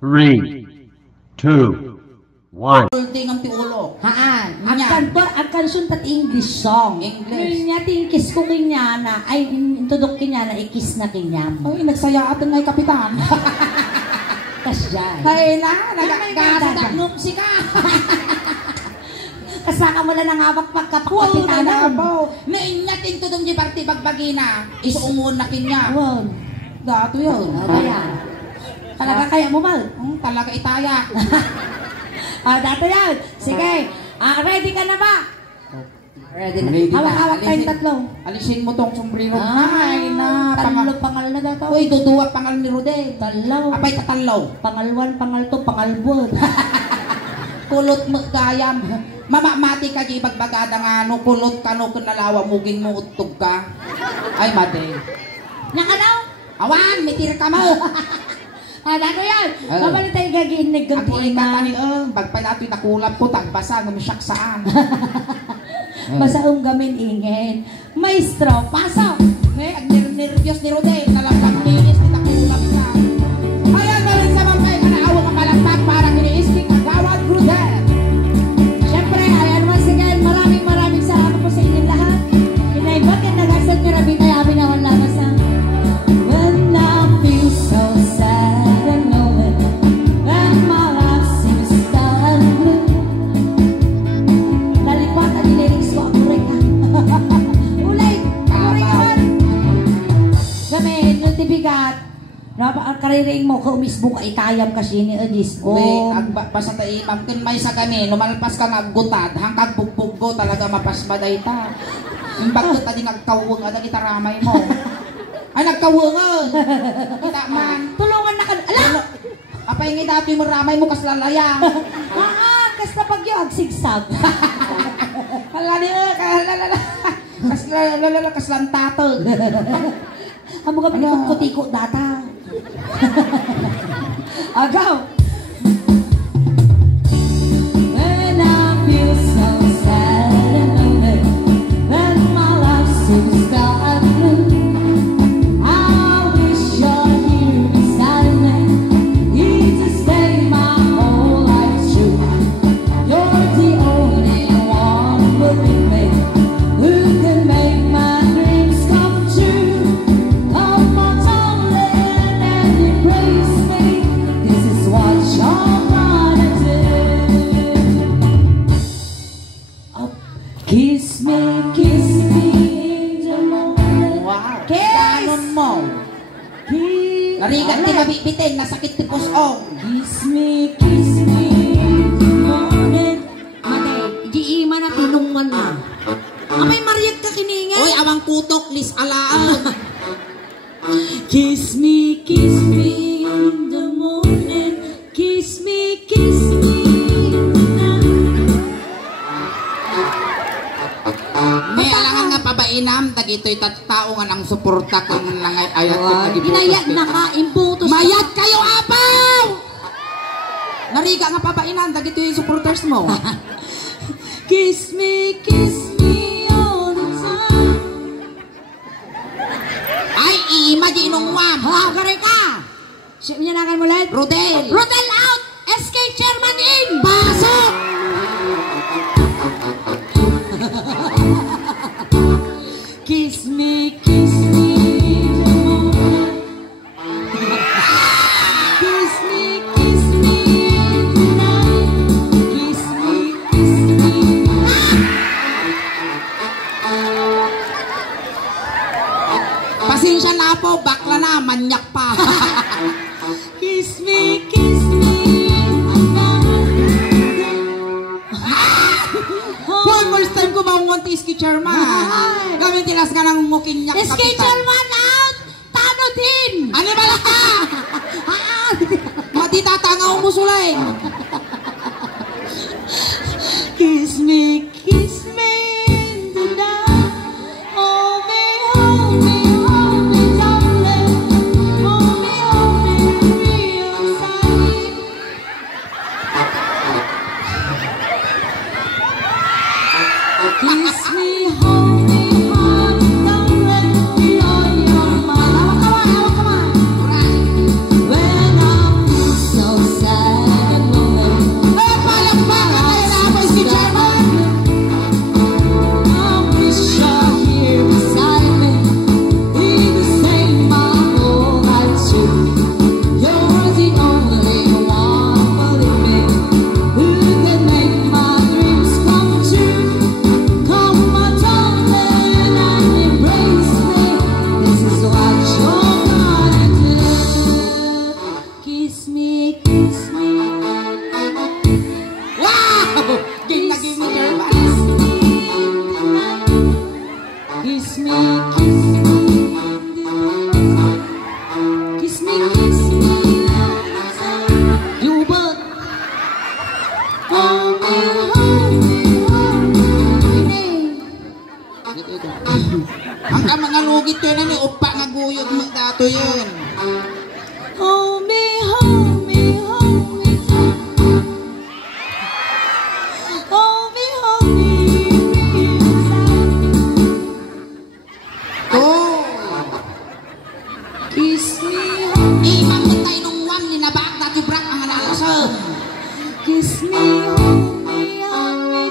3, 2, 1. Ulti ng tiulo. Haan. Anya. Akan suntat English song. English. Niya tingkis ko kinya na ay intudok kinya na ikis na kinyam. Ay, nagsaya atin ngay kapitan. Kasyan. Hay na, nagkakasadak nupsi ka. Kasaka mo na nangawak pagkapakapitanan. Nainyatin to dong di parti bagbagina. Isuungon na kinya. Wow. Dato yun. Kaya. Talaga kaya mo ba? Talaga itaya. Dato yan. Sige. Ready ka na ba? Ready na. Hawak-hawak tayong tatlo. Alisin mo tong sombrero. Ay, na. pangal na daw to. Uy, duduwa pangal ni Rode. Talaw. Apay tatalaw. Pangalwan, pangalto, pangalbon. Kulot magkayam. Mamamati ka di bagbagada nga no kulot ka no kunalawa mugin mo utog ka. Ay mate. Nakalaw? Awan, mitir ka mo. Dato yan. Kapag tayo gagiinig Ang ganti kata ni bagpalatoy nakulap ko tagbasa ng misyak saan. Masaong gamin ingin. Maestro, pasok! Ang nervyos ni Rode, nalapang linis ni nakulap ka. Ayan ba rin sa mga kanaawang ang malagtag parang iniisking ang gawad Rode. Siyempre, ayan once again, maraming salamat po sa inyong lahat. Inaibot yung nagasad nyo rabi tayo amin na wala masa. When I feel so sad and lonely, when my life seems dull and blue, nalipat ang lyrics ko ako rin. Ulay, ako rin yun. Gamin, yung tibigat. Ang kariring mo, kaumisbo ka, ikayam kasi ni Odis. Wait, basta tayo mamkin may sa kami, lumalpas ka naggutad, hangkag bugbuggo talaga mapasmaday ta. Yung bagto tadi nagkawang ada kita ramay mo. Ay nagkawang kita man. Tulungan na ka. Ala! Apa yung dati mo ramay mo kas lalaya. Kas na pagyog, sigsag. Halali kas lantatog. Amo kami ni kutiko data. Agaw. When I feel so sad and lonely, when my life seems dull and blue, I wish you're here beside me, here to stay my whole life through. You're the only one with me, who can make my dreams come true. Come on, darling, and embrace me. This is what you're gonna do. Oh, kiss me in the morning. Wow. Kiss! Ganon mo. Kiss! Narigat ti mabibitin, nasakit ti pusong. Kiss me in the morning. Mate, di ima na tulungan na. Amay mariyag ka kiningan. Uy, awang kutok, lis alaan. Kiss me in the morning. Kiss me May alangan nga pabainam, dagito'y tattao nga nang suporta kung nangay ayat ko Inayat na ka, imputos. Mayat kayo, apaw! Nariga nga pabainam, dagito'y supporters mo. Kiss me all the time. Ay, ima di inungwam. Kare ka. Siya niya nakan mo ulit. Rodel. Rodel out. SK Chairman in. Pasok! Kiss me in the morning. Kiss me in the night. Kiss me. Pasensya na po, bakla na, manyak pa. Kiss me in the night. Boy, first time ko maungon ti SK Chairman. Gawin tilas ka ng mukinyak SK kapitan. Chairman out. Tano din. Ano ba ka? Mati tatangaw mo sulay. Kiss me in the night. Hold me, darling. Hold me real tight. Kiss me, hold me hard, darling. You're your mind. Come on. When I feel so Kiss me, kiss me. Kiss me, kiss me. Yubot. Hold me, hold me, hold me. Ang ka mga lugit yun, ano, upa nga guyod mo dato yun. Hold me, hold me, hold me. Hold me, hold me. Oh, Kiss me, imang tayo nung one, linabak dati brak ang alalasang. kiss me, hold me,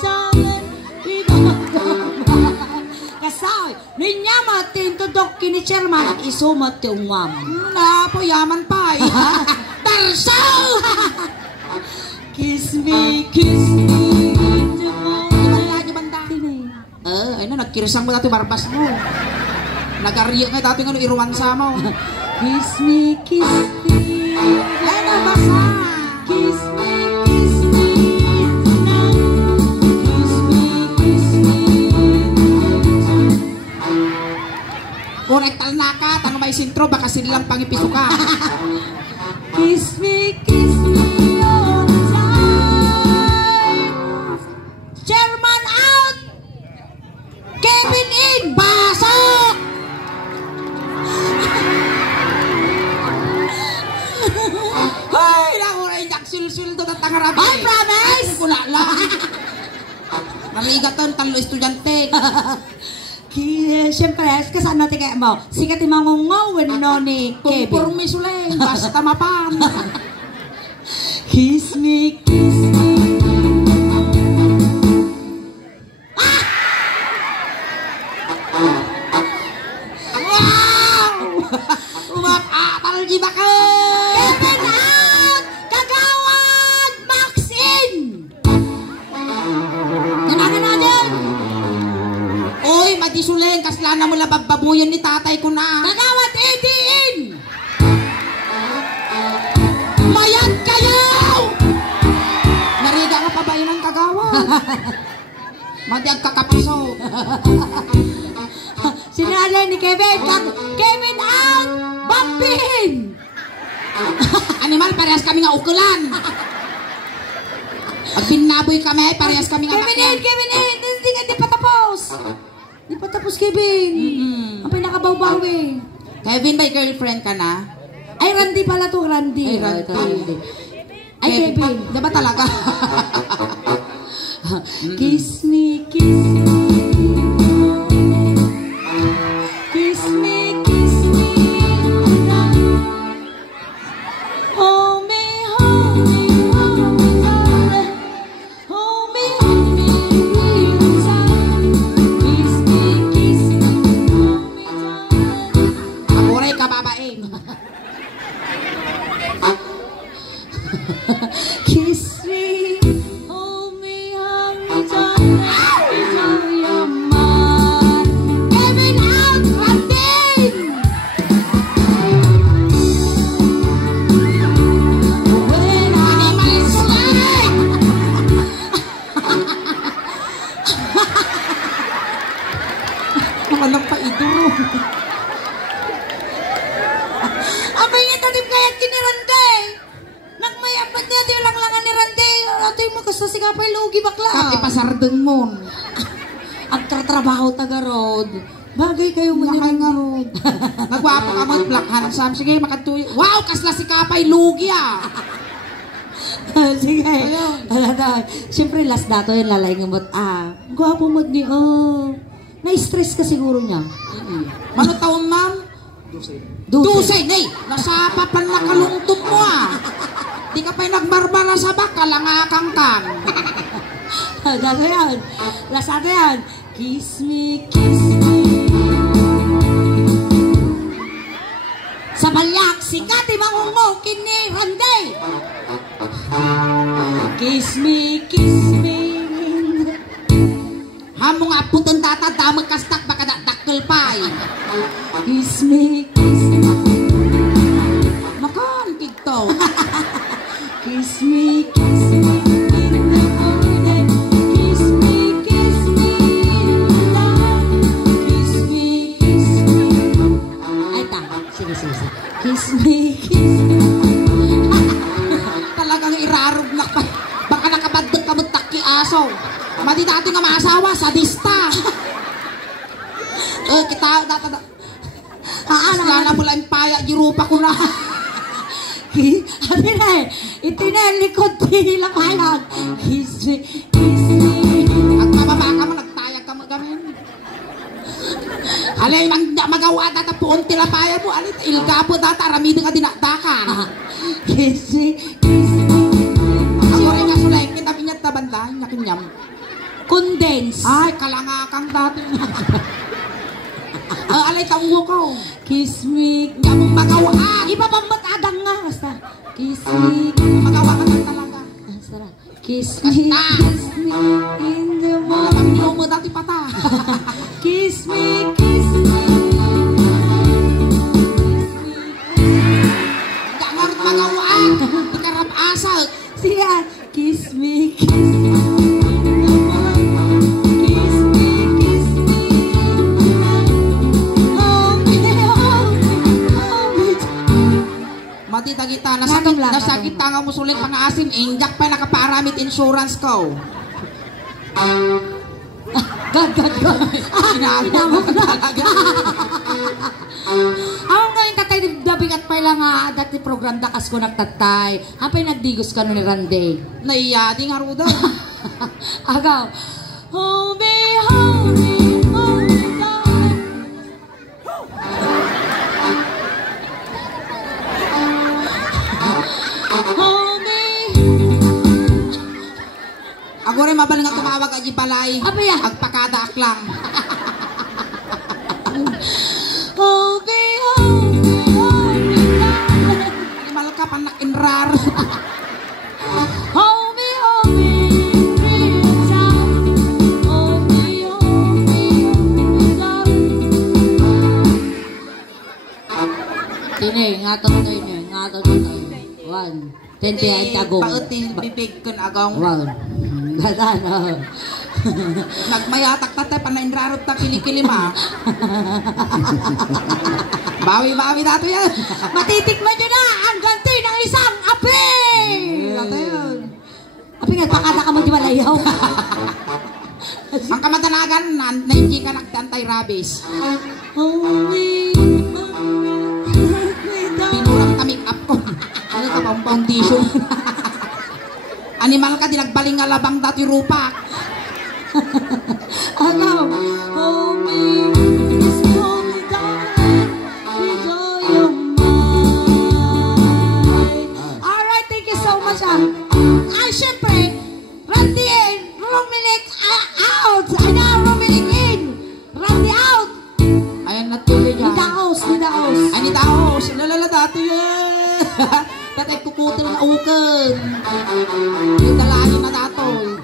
darling. We don't go back. Kasaw, ninya matin tudok kini chairman isumat yung ma'am. Na, po yaman pa eh. Tarsaw! Kiss me, kiss me. Ibala nyo banda. Ay na, nagkirsang mo dati barbas mo. Nagariyo nga dati nga iruwan sa mo. Kiss me, kiss me. Ay, nabasa. Kiss me, kiss me. Kiss me, kiss me. Correctal na ka, tanong may sintro, baka sinilang pangipiso ka. Kiss me all the time. Chairman out. Kevin in. Pasok! Ay, naku na inyak sul-sul doon at tangarabi. I promise. Ay, kula lang. Naligat talo estudyante. Siyempre, kasaan natin kaya mo? Sikat yung mga ngawin no ni Kevin. Purmi suleng, basta mapan. Kiss me, kiss me. Wow! Umat-atal di ba ka? Kevin out! Kagawad! Max in! Nanagan natin! Uy, madisuleng, kasla na mo lababbabuyan ni tatay ko na. Kagawad Eddie in! Mayat kayo! Nariga ka pa ba yun ang kagawa? Madiag kakapiso. Sinalay ni Kevin! Kevin out! Bambin! Animal, parehas kami nga ukulan. Pag binaboy kami, parehas kami nga Kevin in! Kevin in! Hindi pa tapos! Hindi pa tapos, Kevin! Ang pinakabawbawi. Kevin, may girlfriend ka na? Ay, Randy pala to, Randy. Ay, Randy. Ay, Kevin. Di ba talaga? Kiss me, kiss me. Kiss me, kiss me. Hold me, hold me, hold me, darling. Hold me, real tight. Kiss me, kiss me, hold me, darling. Aburay ka, babaeng. Kiss me, hold me, darling. Ikaw yaman. Kevin out, Randy! When Animal, sulay! Makalang pa iduro. Abay nga tanim kaya't kinirande. Nagmayapad na di lang langan ni Rande. Atoy mo kasi si kapay lugi bakla. Kati pasardeng mo. Agtratrabaho taga road. Bagay kayo mo Lakay ni nga ron. Nagwapo ka mag black handsome. Sige, makatuyo. Wow, kasla si Kapay Lugi ah. Sige. Siyempre last dato yung lalay ng mot. Gwapo mo ni na-stress ka siguro niya. Ano taon, ma'am? Dusay, nay! Nasapa pa na kalungtod mo ah. Di ka pa'y nagbarbara sa baka, langakang kang. Dato yan. Last dato yan. Kiss me, kiss me. Sa balyak, sikat imangungo kini Randay. Kiss me, kiss me. Hamong aputan tata, damag kastak, baka dakkel pa eh. Kiss me, kiss me. Makan, kito. Kiss me, kiss me. In the morning. Kiss me, kiss me. In the night. Kiss Kita dapat. Sana pula yung paya, girupa ko na. Ati na iti na likod tila kayag. Kiss me. Ang mababa ka mo, nagtayag ka mo gamin. Alay, magawa data po ang tilapaya mo. Alay, ilga po data, ramidin ka dinakdakan. Kiss me. Ako rin nga sulay, kita pinyat na banda, nyakinyam. Condense. Ay, kalanga kang dati. Alay, taungo ko. Kiss me. Nga mong magawa. Iba pang matadang nga. Basta. Kiss me. Magawa ka na talaga. Basta. Kiss me. Kiss me. In the Walang morning. mo dati pata. Kiss me. Kiss me. Nga nga rin magawa. Di ka rap-asag. Siya. Kiss me. Kiss me. Kiss me. Kiss me. Hold me. Hold me. Hold me. Matita kita, Natong lang, nasakit natong. nga mo sulit pang-asim, injak pa nakaparamit insurance ko. God. Ginagawa ka talaga. Ako ngayon tatay dabing at pa lang nga dati program dakas ko nagtatay. Hampay nagdigos ka no ni Randy. Naiya, di nga rudo. Agaw. Hold me, hold me, hold me down. Hold me. Ako rin mabaling nga tumawag ka balay. Apa ya? Agpakada aklang. Hold me, hold me, hold me down. Animal ka pa nakinrar. Hold me, real time. Hold me, down. Tine, ngatot tayo niya, ngatot tayo. One, tente ay tagong. Pautin, bibig kun agong. One, gata. Nagmayatak tatay pa nainrarot ta kilikili ma. Bawi-bawi dato yan. Matitikman nyo na ang ganti ng isang api! Dato yun. Api, nagpakada ka mo di malayaw. Ang kamatanagan, nainji ka nagtantay-rabies. Hold me, down. Pinurang ka make-up ko. Ano ka pang foundation? Animal ka, dinagbaling nga labang dati rupa. Agaw. Hold me, kiss me, hold me down. With all your might. Alright, thank you so much. Ay, syempre, Randy in, Rominic out. Ay na, Rominic in. Randy out. Ayan, natuloy dyan. Nidaos. Ay, ni Taos. Lalala dati yan. Tatay kukutil na ukan. Yung dalahin na datoy.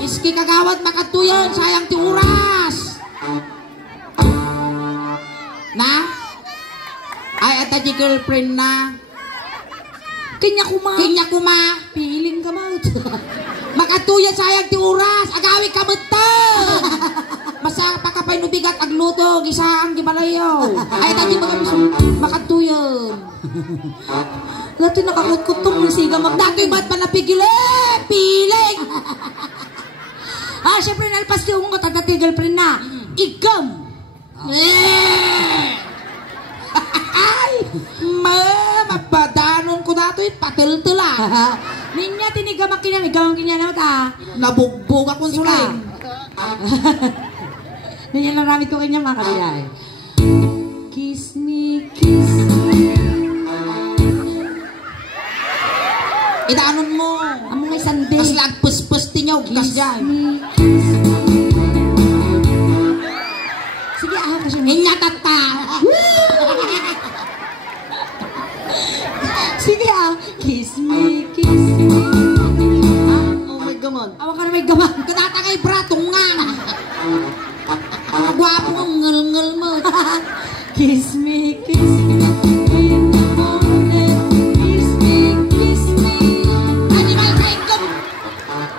Iski kagawad makatuyan. Sayang ti oras. Na? Ay, ata di girlfriend na. Kanya kuma. Piling ka maut. Makatuyan sayang ti oras. Agawi ka bata. Masa pakapay nubigat agluto. Gisaang gimalayaw. Ay, ata di makatuyan. Dati nakakututong ng siga Dati ba't pa napigil eh? Piling! Syempre nalpas di ko dati girlfriend na. Igam! Ay! Mapadanon ko dato eh. Patil-tila. Ninya tinigam ang igam ang kinyanamot Nabugbog akong sulay. Ninya naramit ko kanya mga kabiyay. Kiss me, kiss me. Idaanon mo. Ang mga isang day. Kas lagpus-pus tinyaw. Kas dyan. Kiss me. Sige, kasi Inya tata. Sige kiss me, kiss me. Oh my God. Awa ka na may gaman. Kadata kay bratong nga. Gwapo ang ngel-ngel mo. Kiss me, kiss me. In the morning. Kiss me, kiss me. Animal ka igam.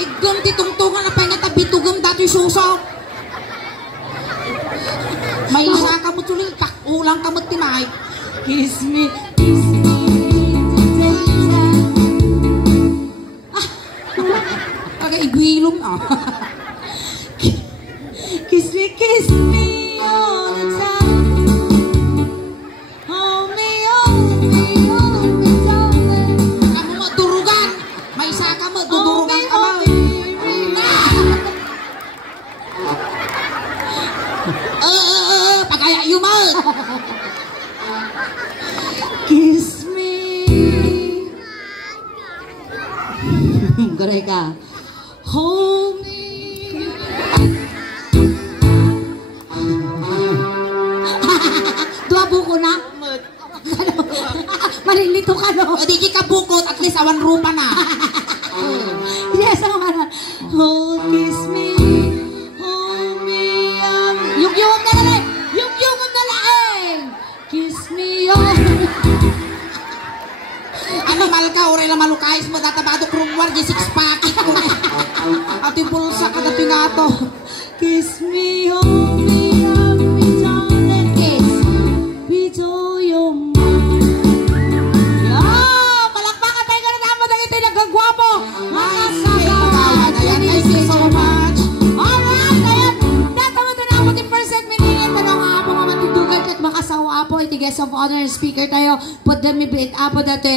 Igam titungtungan na pa nga tabitugam dato yung susok. May isa ka mo tuloy. Pakulang ka mo timay. Kiss me, kiss me. Kaga igwilom ah. Kiss me, kiss me. Oh, man. Kiss me. Garay ka. Hold me. Dua buko na. Malilito ka, no? O di ka bukot, at least awan rupa na. Yes, ako nga. Hold, kiss me. Hold me. Yung na lang. Yung na lang. Kiss me. Ano malka, ore la malukais mo, databado krumwar, di six pack. At yung pulsa ka na pingato. Kiss me, hold me, hug me, darling. Kiss me to your mind. Palakpakan tayo ka na naman na ito yung nagkagwapo. Mga sagawad. Ayan, thank you so much. Alright, ayan. Natawad na ako yung first segment niya. Tanong nga po mga matidugan at makasawa po. Iti guest of honor speaker tayo. Put them ibit apo dati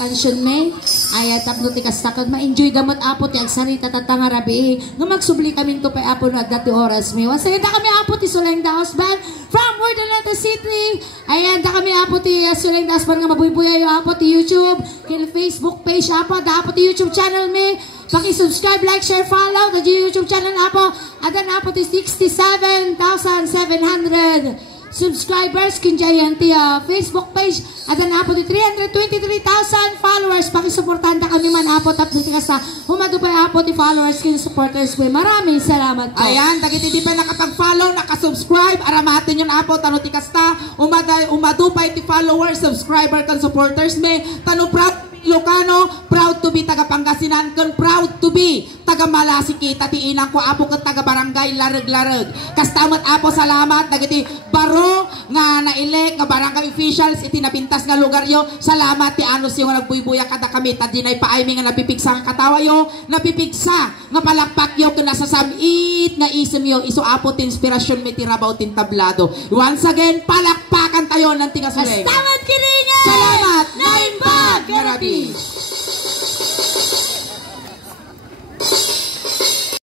kansyon me. Ay tapno ti kastakad ma-enjoy damot apo ti agsarita tatanga rabi. Nga magsubli kami to pa apo no agdati oras me. Once again da kami apo ti Suleng Daos Band from Bordelete City. Ayan da kami apo ti Suleng Daos Band nga mabubuya yo apo ti YouTube, kil Facebook page apo da apo ti YouTube channel me. Paki-subscribe, like, share, follow the YouTube channel apo. Adan apo ti 67,700 subscribers kinjayan ti Facebook page. Adan apo ti 323,000 followers. Pakisuportanda kami man apo tapos ti kasta humadupay apo ti followers kin supporters we. Maraming salamat po. Ayan, dagiti di pa nakapag-follow, nakasubscribe, aramatin yun apo, tano ti kasta, umadupay ti followers, subscriber kan supporters me, tano proud Ilocano, proud to be taga Pangasinan, kan proud to be taga Malasiki, tati inang ko apo ken taga barangay Lareg-Lareg. Kastamat apo salamat dagiti baro nga nailek nga barangay officials iti napintas nga lugar yo. Salamat ti anos yo nga nagbuybuya kada kami tadinay paaymi nga napipigsa nga katawa yo, napipigsa nga palakpak yo ken nasasamit nga isem yo iso apo ti inspirasyon mi ti rabaw tin tablado. Once again, palakpakan tayo ng tinga Suleng. Kastamat kiringan! Salamat! Naimbag! Marabi!